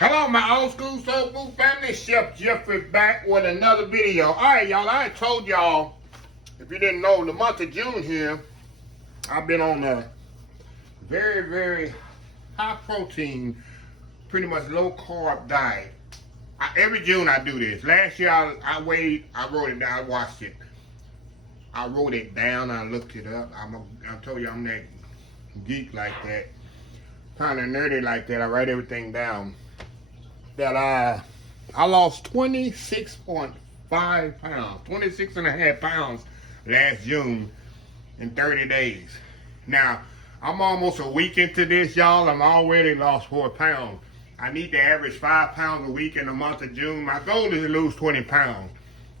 Hello, my old school soul food family. Chef Jeffrey back with another video. All right, y'all. I told y'all, if you didn't know, the month of June here, I've been on a very, very high protein, pretty much low carb diet. Every June I do this. Last year I wrote it down, I watched it. I wrote it down, I looked it up. I told you I'm that geek like that, kind of nerdy like that. I write everything down. That I lost 26.5 pounds, 26.5 pounds last June in 30 days. Now, I'm almost a week into this, y'all. I'm already lost 4 pounds. I need to average 5 pounds a week in the month of June. My goal is to lose 20 pounds.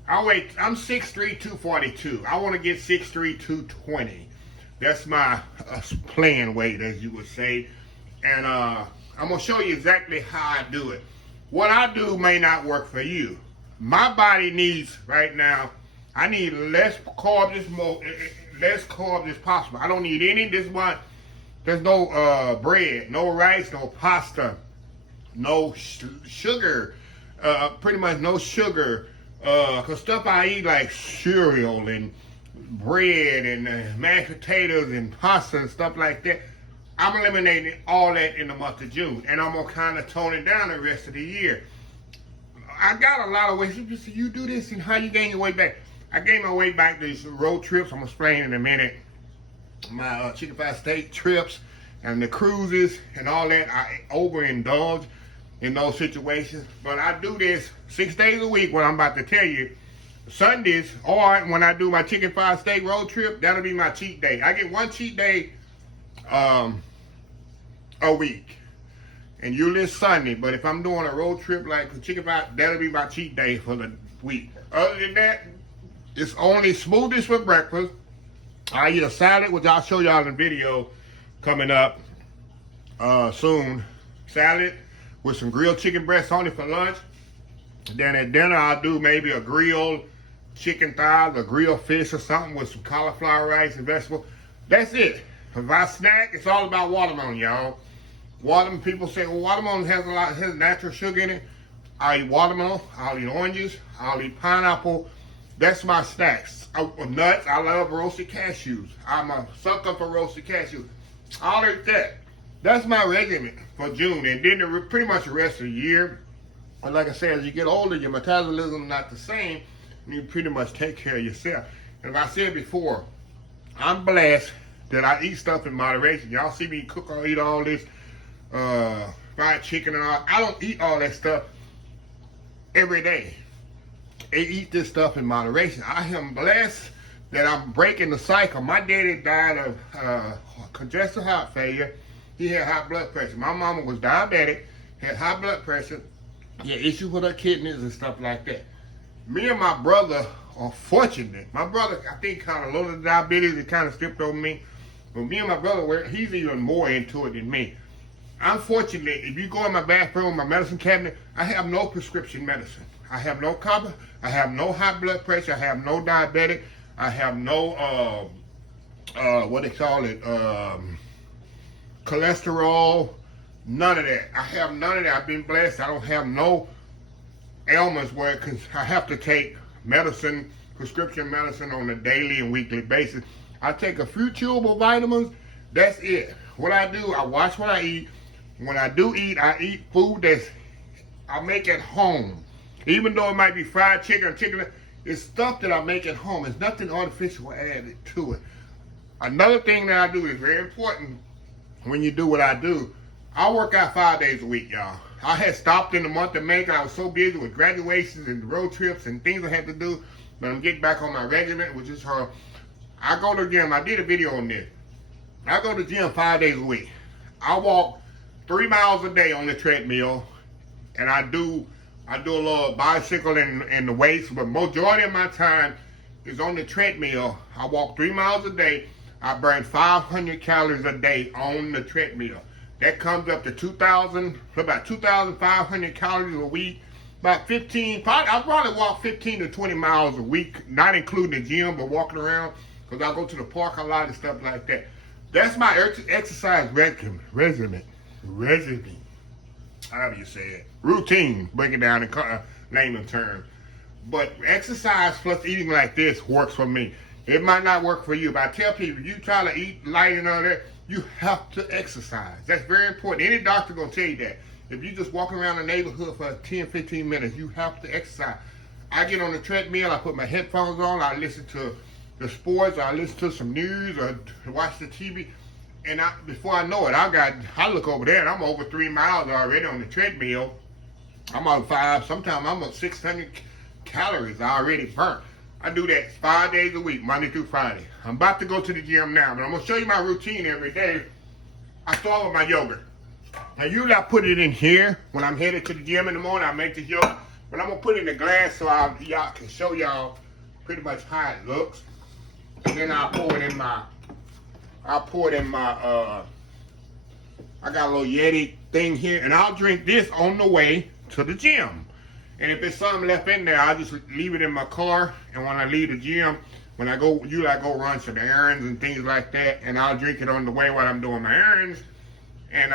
I'm 6'3", 242. I want to get 6'3", 220. That's my playing weight, as you would say. And I'm going to show you exactly how I do it. What I do may not work for you. My body needs, right now, I need less carbs as possible. I don't need any this month. There's no bread, no rice, no pasta, no sugar, pretty much no sugar. Cause stuff I eat like cereal and bread and mashed potatoes and pasta and stuff like that, I'm eliminating all that in the month of June, and I'm gonna kind of tone it down the rest of the year. I got a lot of ways. You say, you do this and how you gain your weight back? I gained my weight back these road trips. I'm gonna explain in a minute. My chicken fried steak trips and the cruises and all that. I overindulge in those situations, but I do this 6 days a week. What I'm about to tell you, Sundays, or when I do my chicken fried steak road trip, that'll be my cheat day. I get one cheat day a week, and usually it's Sunday. But if I'm doing a road trip like the chicken fried, that'll be my cheat day for the week. Other than that, it's only smoothies for breakfast. I eat a salad, which I'll show y'all in the video coming up soon. Salad with some grilled chicken breasts on it for lunch. Then at dinner, I'll do maybe a grilled chicken thighs, a grilled fish or something with some cauliflower rice and vegetables. That's it. If I snack, it's all about watermelon, y'all. Watermelon, people say, well, watermelon has natural sugar in it. I'll eat watermelon, I'll eat oranges, I'll eat pineapple. That's my snacks. Nuts, I love roasted cashews. I'm a sucker for roasted cashews. I'll eat that. That's my regimen for June. And then pretty much the rest of the year. And like I said, as you get older, your metabolism is not the same. You pretty much take care of yourself. And as I said before, I'm blessed that I eat stuff in moderation. Y'all see me cook or eat all this fried chicken and all. I don't eat all that stuff every day. I eat this stuff in moderation. I am blessed that I'm breaking the cycle. My daddy died of congestive heart failure. He had high blood pressure. My mama was diabetic, had high blood pressure, had issues with her kidneys and stuff like that. Me and my brother are fortunate. My brother, I think, kind of loaded diabetes. It kind of skipped over me. But me and my brother, he's even more into it than me. I'm fortunate. If you go in my bathroom, my medicine cabinet, I have no prescription medicine. I have no copper. I have no high blood pressure. I have no diabetic. I have no, what they call it, cholesterol. None of that. I have none of that. I've been blessed. I don't have no ailments where I have to take medicine, prescription medicine on a daily and weekly basis. I take a few chewable vitamins. That's it. What I do, I watch what I eat. When I do eat, I eat food I make at home. Even though it might be fried chicken, it's stuff that I make at home. It's nothing artificial added to it. Another thing that I do is very important when you do what I do. I work out 5 days a week, y'all. I had stopped in the month of May because I was so busy with graduations and road trips and things I had to do. But I'm getting back on my regimen, which is her. I go to the gym. I did a video on this. I go to the gym 5 days a week. I walk 3 miles a day on the treadmill, and I do a little bicycle and the weights, but majority of my time is on the treadmill. I walk 3 miles a day. I burn 500 calories a day on the treadmill. That comes up to about 2,500 calories a week. About 15, I probably walk 15 to 20 miles a week, not including the gym, but walking around, because I go to the park a lot and stuff like that. That's my exercise regimen. however you say it, routine, break it down in layman terms. But exercise plus eating like this works for me. It might not work for you, but I tell people, you try to eat light and all that, you have to exercise. That's very important. Any doctor gonna tell you that. If you just walking around the neighborhood for 10, 15 minutes, you have to exercise. I get on the treadmill, I put my headphones on, I listen to the sports, I listen to some news, or watch the TV, and before I know it, I look over there and I'm over 3 miles already on the treadmill. I'm on 5, sometimes I'm on 600 calories already burnt. I do that 5 days a week, Monday through Friday. I'm about to go to the gym now, but I'm gonna show you my routine every day. I start with my yogurt. Now usually I put it in here when I'm headed to the gym in the morning. I make this yogurt, but I'm gonna put it in the glass so y'all can show y'all pretty much how it looks. And then I'll pour it in my, I got a little Yeti thing here, and I'll drink this on the way to the gym. And if there's something left in there, I'll just leave it in my car. And when I leave the gym, when I go, usually I go run some errands and things like that, and I'll drink it on the way while I'm doing my errands. And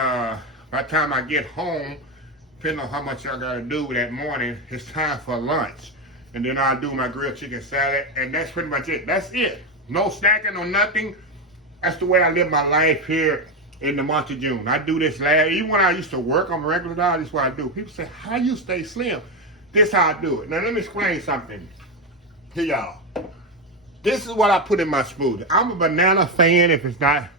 by the time I get home, depending on how much I gotta do that morning, it's time for lunch. And then I'll do my grilled chicken salad, and that's pretty much it. That's it. No snacking or nothing. That's the way I live my life here in the month of June. I do this even when I used to work on a regular diet, this is what I do. People say, how you stay slim? This is how I do it. Now let me explain something to y'all. This is what I put in my smoothie. I'm a banana fan if it's not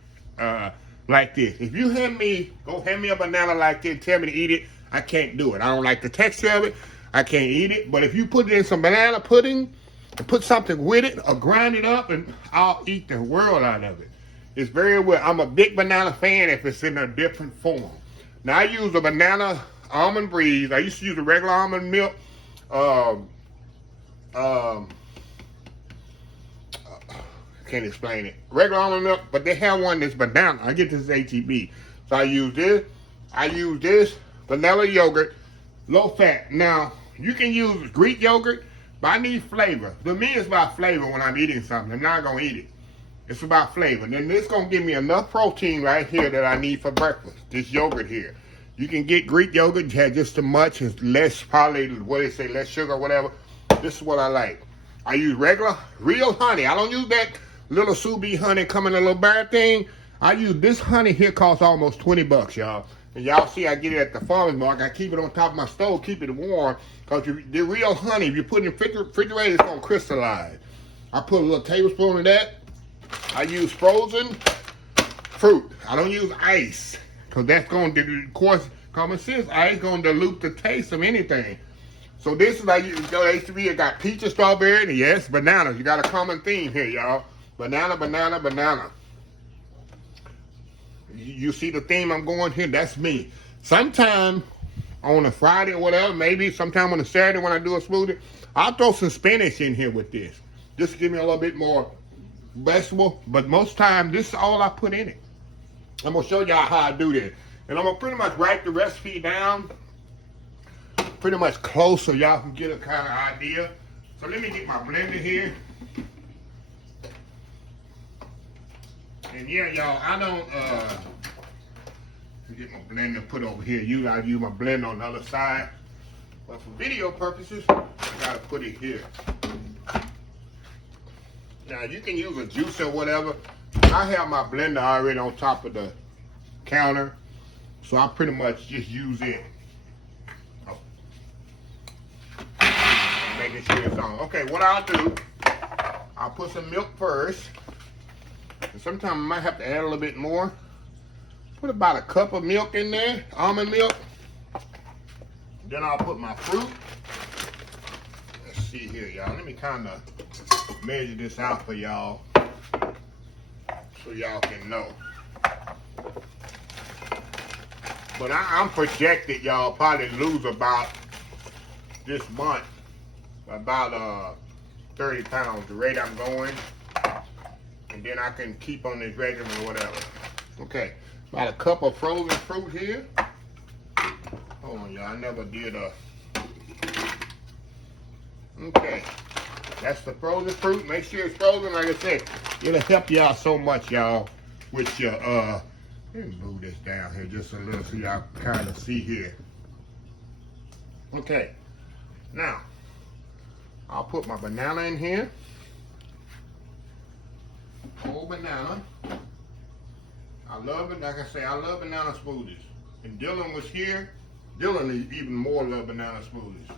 like this. If you hand me a banana like this, tell me to eat it, I can't do it. I don't like the texture of it. I can't eat it. But if you put it in some banana pudding and put something with it or grind it up, and I'll eat the world out of it. It's very well. I'm a big banana fan if it's in a different form. Now I use a banana almond breeze. I used to use a regular almond milk. Can't explain it. Regular almond milk, but they have one that's banana. I get this HEB. So I use this. I use this vanilla yogurt, low fat. Now, you can use Greek yogurt, but I need flavor. To me, it's about flavor when I'm eating something. I'm not going to eat it. It's about flavor. Then this going to give me enough protein right here that I need for breakfast. This yogurt here. You can get Greek yogurt, have just as much, it's less, probably, what they say, less sugar or whatever. This is what I like. I use regular, real honey. I don't use that little sous vide honey coming in a little bar thing. I use this honey here, costs almost 20 bucks, y'all. And y'all see I get it at the farmer's market. I keep it on top of my stove, keep it warm. Because the real honey, if you put it in the refrigerator, it's going to crystallize. I put a little tablespoon of that. I use frozen fruit. I don't use ice. Because that's going to, of course, common sense, ice going to dilute the taste of anything. So this is like, it got peach and strawberry, and yes, bananas. You got a common theme here, y'all. Banana, banana, banana. You see the theme I'm going here? That's me. Sometime on a Friday or whatever, maybe sometime on a Saturday when I do a smoothie, I'll throw some spinach in here with this. Just to give me a little bit more vegetable. But most time, this is all I put in it. I'm going to show y'all how I do this. And I'm going to pretty much write the recipe down pretty much close so y'all can get a kind of idea. So let me get my blender here. And yeah, y'all, I don't, get my blender put over here. Usually I use my blender on the other side. But for video purposes, I gotta put it here. Now you can use a juicer or whatever. I have my blender already on top of the counter. So I pretty much just use it. Oh. Making sure it's on. Okay, what I'll do, I'll put some milk first. And sometimes I might have to add a little bit more. Put about a cup of milk in there, almond milk. Then I'll put my fruit. Let's see here, y'all. Let me kind of measure this out for y'all so y'all can know. But I'm projected, y'all, probably lose about this month about 30 pounds, the rate I'm going. And then I can keep on this regimen or whatever. Okay, about a cup of frozen fruit here. Hold on, y'all, I never did a... Okay, that's the frozen fruit. Make sure it's frozen, like I said. It'll help y'all so much, y'all, with your, let me move this down here just a little so y'all kind of see here. Okay, now I'll put my banana in here. Whole banana. I love it. Like I say, I love banana smoothies. And Dylan was here. Dylan even more love banana smoothies.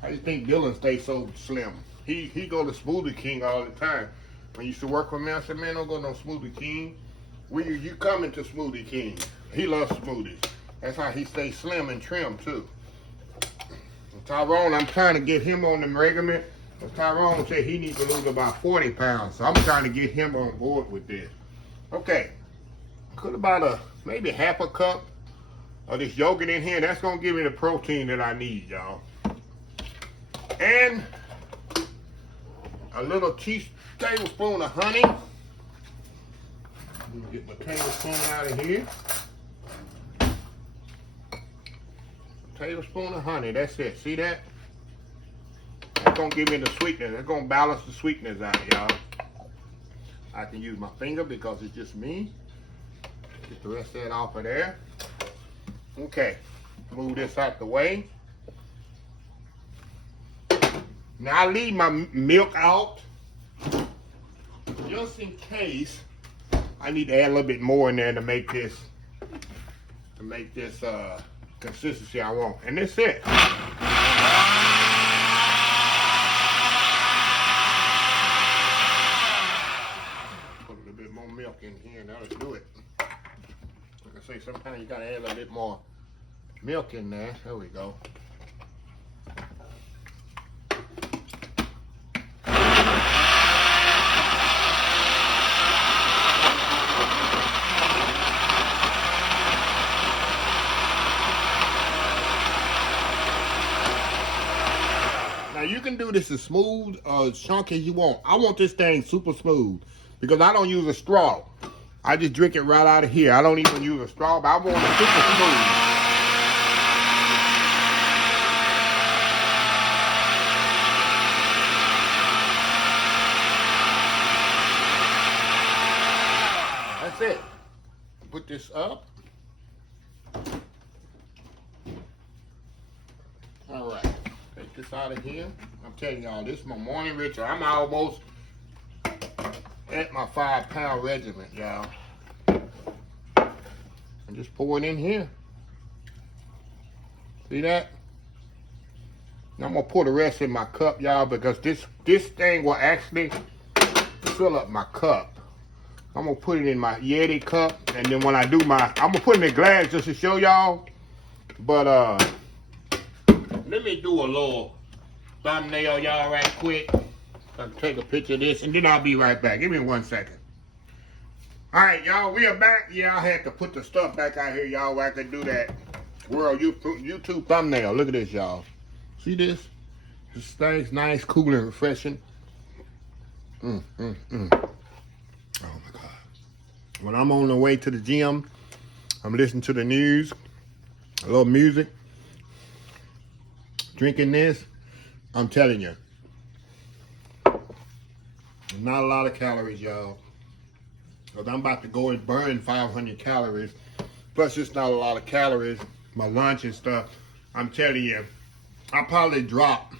How do you think Dylan stays so slim? He go to Smoothie King all the time. When he used to work for me, I said, man, don't go no Smoothie King. You coming to Smoothie King. He loves smoothies. That's how he stays slim and trim too. And Tyrone, I'm trying to get him on the regimen. Tyrone said he needs to lose about 40 pounds. So I'm trying to get him on board with this. Okay. Put about maybe half a cup of this yogurt in here. That's gonna give me the protein that I need, y'all. And a little tablespoon of honey. I'm gonna get my tablespoon out of here. A tablespoon of honey, that's it. See that? That's gonna give me the sweetness. That's gonna balance the sweetness out, y'all. I can use my finger because it's just me. Get the rest of that off of there. Okay, move this out the way. Now I leave my milk out just in case I need to add a little bit more in there to make this consistency I want. And that's it. Put a little bit more milk in here and that'll do it. Like I say, sometimes you gotta add a little bit more milk in there. There we go. Now you can do this as smooth or as chunky as you want. I want this thing super smooth because I don't use a straw. I just drink it right out of here. I don't even use a straw, but I want it super smooth. That's it. Put this up. All right. Take this out of here. I'm telling y'all, this is my morning ritual. I'm almost at my 5-pound regiment, y'all. And just pour it in here. See that? Now I'm gonna pour the rest in my cup, y'all, because this thing will actually fill up my cup. I'm gonna put it in my Yeti cup, and then when I do I'm gonna put it in the glass just to show y'all. But let me do a little thumbnail, y'all, right quick. I'll take a picture of this, and then I'll be right back. Give me 1 second. All right, y'all, we are back. Yeah, I had to put the stuff back out here, y'all, where I could do that world YouTube thumbnail. Look at this, y'all. See this? This thing's nice, cool, and refreshing. Oh, my God. When I'm on the way to the gym, I'm listening to the news, a little music, drinking this. I'm telling you, not a lot of calories, y'all. Because I'm about to go and burn 500 calories. Plus, it's not a lot of calories. My lunch and stuff. I'm telling you, I probably drop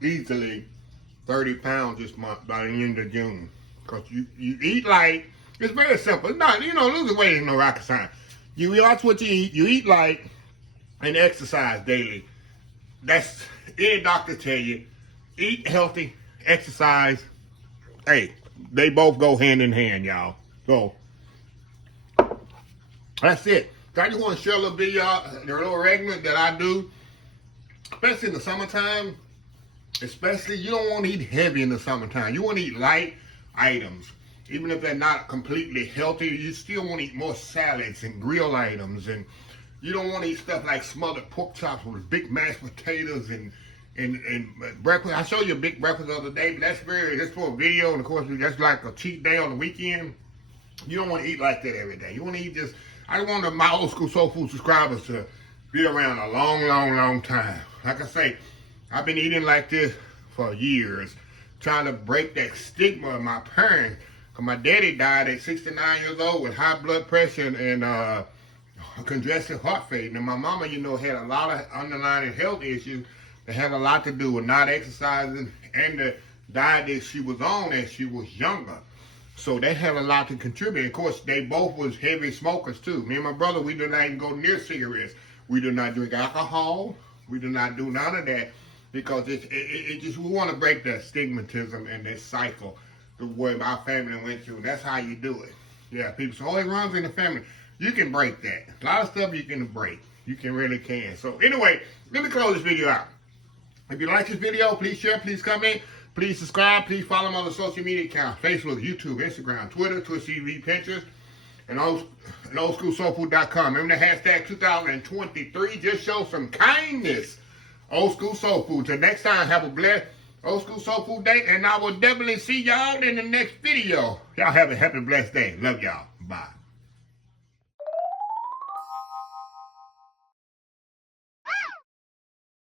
easily 30 pounds this month by the end of June. Because you eat light. It's very simple. It's not, losing weight is no rocket science. You watch what you eat light, and exercise daily. That's, any doctor tell you, eat healthy, exercise. Hey, they both go hand in hand, y'all. So, that's it. So I just want to share a little bit, y'all, the little regimen that I do, especially in the summertime. Especially, you don't want to eat heavy in the summertime. You want to eat light items. Even if they're not completely healthy, you still want to eat more salads and grill items. And you don't want to eat stuff like smothered pork chops with big mashed potatoes and breakfast. I showed you a big breakfast the other day, but that's for a video, and of course that's like a cheat day on the weekend. You don't want to eat like that every day. You want to eat just, I want my old school soul food subscribers to be around a long time. Like I say, I've been eating like this for years, trying to break that stigma of my parents. Cause my daddy died at 69 years old with high blood pressure and congestive heart failure. And my mama, you know, had a lot of underlying health issues that had a lot to do with not exercising and the diet that she was on as she was younger. So they had a lot to contribute. Of course, they both was heavy smokers too. Me and my brother, we did not even go near cigarettes. We do not drink alcohol. We do not do none of that because it just, we want to break that stigmatism and that cycle the way our family went through. That's how you do it. Yeah, people say, oh, it runs in the family. You can break that. A lot of stuff you can break. You can really can. So anyway, let me close this video out. If you like this video, please share, please comment, please subscribe, please follow me on the social media accounts, Facebook, YouTube, Instagram, Twitter, Twitch TV, Pinterest, and oldschoolsoulfood.com. Remember the hashtag 2023. Just show some kindness. Old School Soul Food. Till next time, have a blessed Old School Soul Food day, and I will definitely see y'all in the next video. Y'all have a happy, blessed day. Love y'all. Bye.